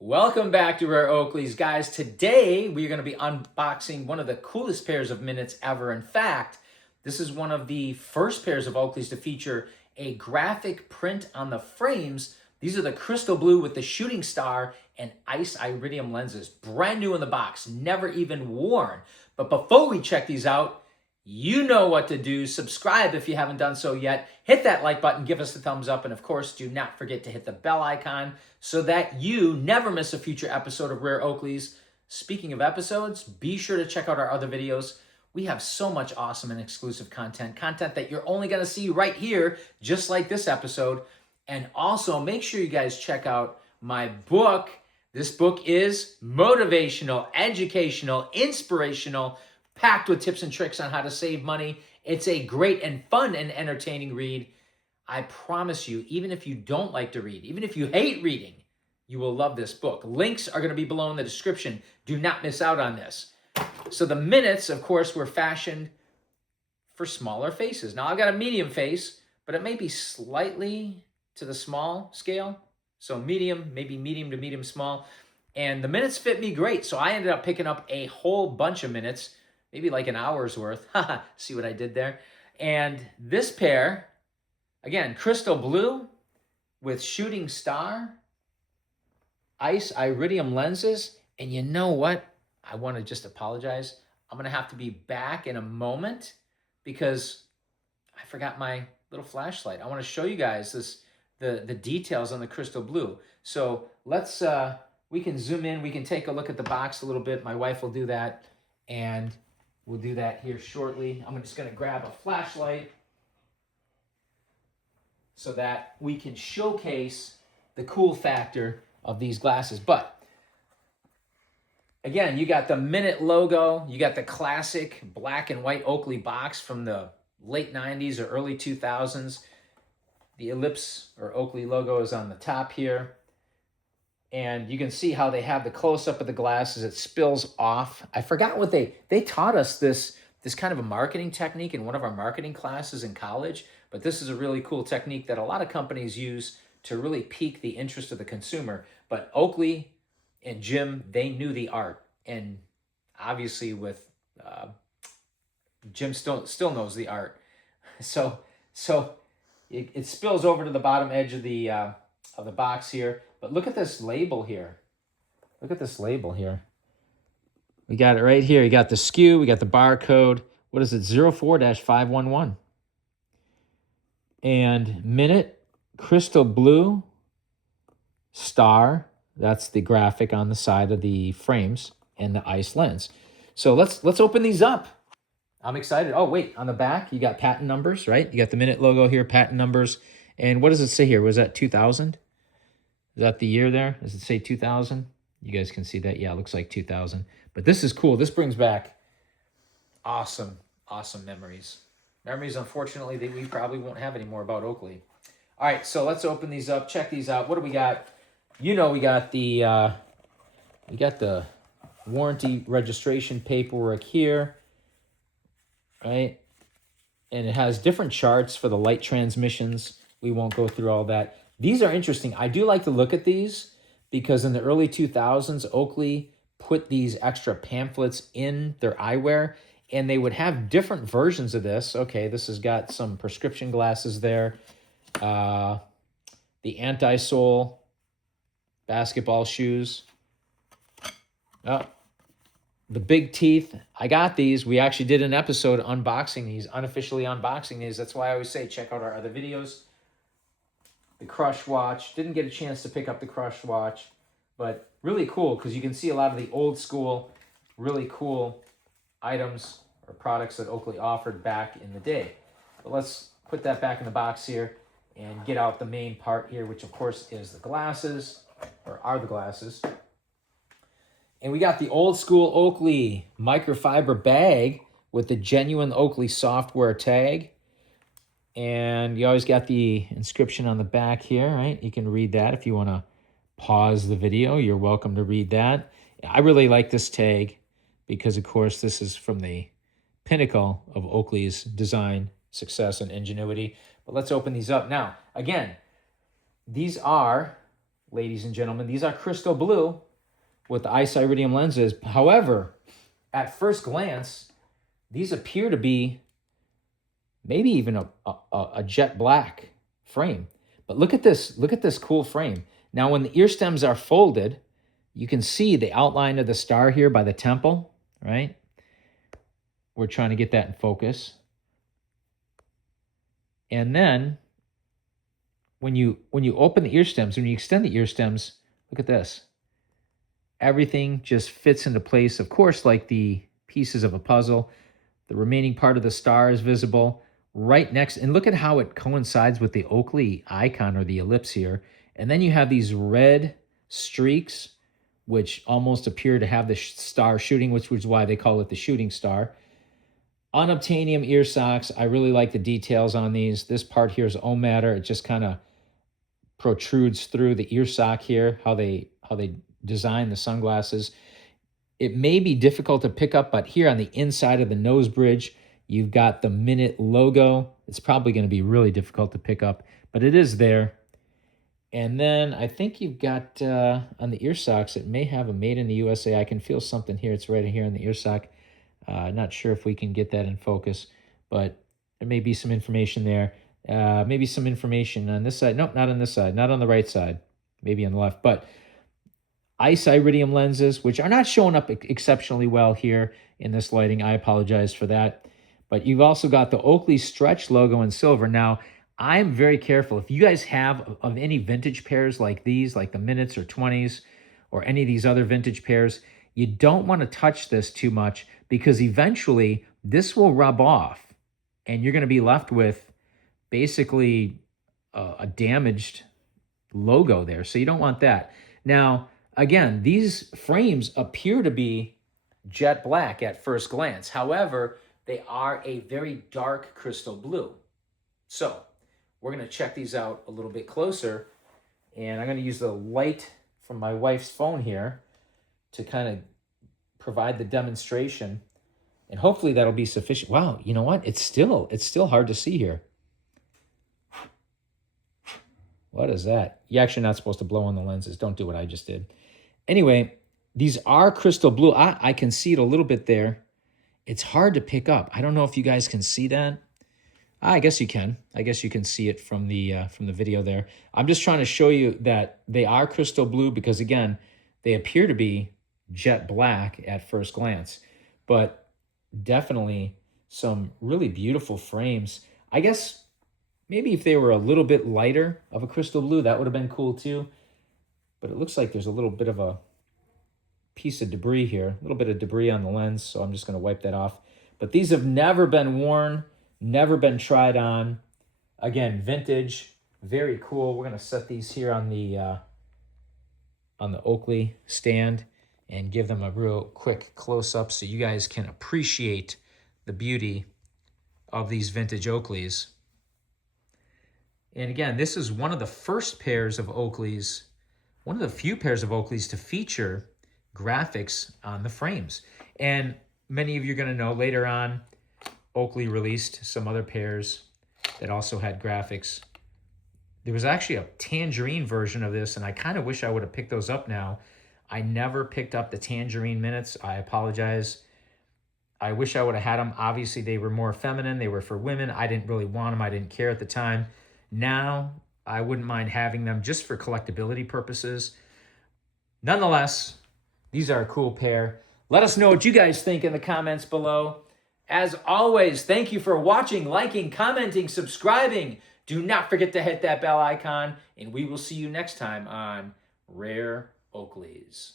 Welcome back to Rare Oakleys, guys. Today we're going to be unboxing one of the coolest pairs of minutes ever. In fact, this is one of the first pairs of Oakleys to feature a graphic print on the frames. These are the crystal blue with the shooting star and ice iridium lenses. Brand new in the box, never even worn. But before we check these out, you know what to do. Subscribe if you haven't done so yet. Hit that like button, give us a thumbs up, and of course, do not forget to hit the bell icon so that you never miss a future episode of Rare Oakleys. Speaking of episodes, be sure to check out our other videos. We have so much awesome and exclusive content that you're only going to see right here, just like this episode. And also, make sure you guys check out my book. This book is motivational, educational, inspirational, packed with tips and tricks on how to save money. It's a great and fun and entertaining read. I promise you, even if you don't like to read, even if you hate reading, you will love this book. Links are going to be below in the description. Do not miss out on this. So the minutes, of course, were fashioned for smaller faces. Now, I've got a medium face, but it may be slightly to the small scale. So medium, maybe medium to medium small. And the minutes fit me great. So I ended up picking up a whole bunch of minutes, maybe like an hour's worth. See what I did there? And this pair, again, crystal blue with shooting star, ice iridium lenses. And you know what? I want to just apologize. I'm going to have to be back in a moment because I forgot my little flashlight. I want to show you guys the details on the crystal blue. So let's, we can zoom in. We can take a look at the box a little bit. My wife will do that. And we'll do that here shortly. I'm just going to grab a flashlight so that we can showcase the cool factor of these glasses. But again, you got the Minute logo. You got the classic black and white Oakley box from the late 90s or early 2000s. The ellipse or Oakley logo is on the top here. And you can see how they have the close-up of the glasses. It spills off. I forgot what they taught us this kind of a marketing technique in one of our marketing classes in college. But this is a really cool technique that a lot of companies use to really pique the interest of the consumer. But Oakley and Jim, they knew the art. And obviously with Jim still knows the art. So it spills over to the bottom edge of the box here. But look at this label here. Look at this label here. We got it right here. You got the SKU. We got the barcode. What is it? 04-511. And Minute, crystal blue, star. That's the graphic on the side of the frames and the ice lens. So let's open these up. I'm excited. Oh, wait. On the back, you got patent numbers, right? You got the Minute logo here, patent numbers. And what does it say here? Was that 2000? Is that the year there? Does it say 2000? You guys can see that. Yeah, it looks like 2000. But this is cool. This brings back awesome memories. Memories, unfortunately, that we probably won't have anymore about Oakley. All right, so let's open these up. Check these out. What do we got? You know, we got the warranty registration paperwork here, right? And it has different charts for the light transmissions. We won't go through all that. These are interesting. I do like to look at these because in the early 2000s, Oakley put these extra pamphlets in their eyewear, and they would have different versions of this. Okay, this has got some prescription glasses there. The anti-sole basketball shoes. Oh, the big teeth. I got these. We actually did an episode unboxing these, unofficially unboxing these. That's why I always say check out our other videos. The Crush watch. Didn't get a chance to pick up the Crush watch, but really cool because you can see a lot of the old school, really cool items or products that Oakley offered back in the day. But let's put that back in the box here and get out the main part here, which of course is the glasses, or are the glasses. And we got the old school Oakley microfiber bag with the genuine Oakley software tag. And you always got the inscription on the back here, right? You can read that if you want to pause the video. You're welcome to read that. I really like this tag because, of course, this is from the pinnacle of Oakley's design, success, and ingenuity. But let's open these up. Now, again, these are ladies and gentlemen. These are crystal blue with the ice iridium lenses. However, at first glance, these appear to be maybe even a jet black frame. But look at this cool frame. Now, when the ear stems are folded, you can see the outline of the star here by the temple, right? We're trying to get that in focus. And then when you open the ear stems, when you extend the ear stems, look at this. Everything just fits into place, of course, like the pieces of a puzzle. The remaining part of the star is visible right next. And look at how it coincides with the Oakley icon or the ellipse here. And then you have these red streaks, which almost appear to have the star shooting, which was why they call it the shooting star. Unobtainium ear socks. I really like the details on these. This part here is O-matter. It just kind of protrudes through the ear sock here, how they design the sunglasses. It may be difficult to pick up, but here on the inside of the nose bridge, you've got the Minute logo. It's probably going to be really difficult to pick up, but it is there. And then I think you've got on the ear socks, it may have a Made in the USA. I can feel something here. It's right here on the ear sock. Not sure if we can get that in focus, but there may be some information there. Maybe some information on this side. Nope, not on this side. Not on the right side. Maybe on the left. But ice iridium lenses, which are not showing up exceptionally well here in this lighting. I apologize for that. But you've also got the Oakley stretch logo in silver. Now, I'm very careful. If you guys have of any vintage pairs like these, like the Minutes or 20s, or any of these other vintage pairs, you don't want to touch this too much because eventually this will rub off and you're going to be left with basically a damaged logo there. So you don't want that. Now, again, these frames appear to be jet black at first glance. However, they are a very dark crystal blue. So we're going to check these out a little bit closer. And I'm going to use the light from my wife's phone here to kind of provide the demonstration. And hopefully that'll be sufficient. Wow, you know what? It's still hard to see here. What is that? You're actually not supposed to blow on the lenses. Don't do what I just did. Anyway, these are crystal blue. I can see it a little bit there. It's hard to pick up. I don't know if you guys can see that. I guess you can. I guess you can see it from the video there. I'm just trying to show you that they are crystal blue because, again, they appear to be jet black at first glance. But definitely some really beautiful frames. I guess maybe if they were a little bit lighter of a crystal blue, that would have been cool too. But it looks like there's a little bit of a piece of debris here, a little bit of debris on the lens, so I'm just going to wipe that off. But these have never been worn, never been tried on. Again, vintage, very cool. We're going to set these here on the Oakley stand and give them a real quick close-up so you guys can appreciate the beauty of these vintage Oakleys. And again, this is one of the first pairs of Oakleys, one of the few pairs of Oakleys to feature graphics on the frames. And many of you are going to know later on, Oakley released some other pairs that also had graphics. There was actually a tangerine version of this, and I kind of wish I would have picked those up now. I never picked up the tangerine minutes. I apologize. I wish I would have had them. Obviously, they were more feminine. They were for women. I didn't really want them. I didn't care at the time. Now, I wouldn't mind having them just for collectability purposes. Nonetheless, these are a cool pair. Let us know what you guys think in the comments below. As always, thank you for watching, liking, commenting, subscribing. Do not forget to hit that bell icon, and we will see you next time on Rare Oakleys.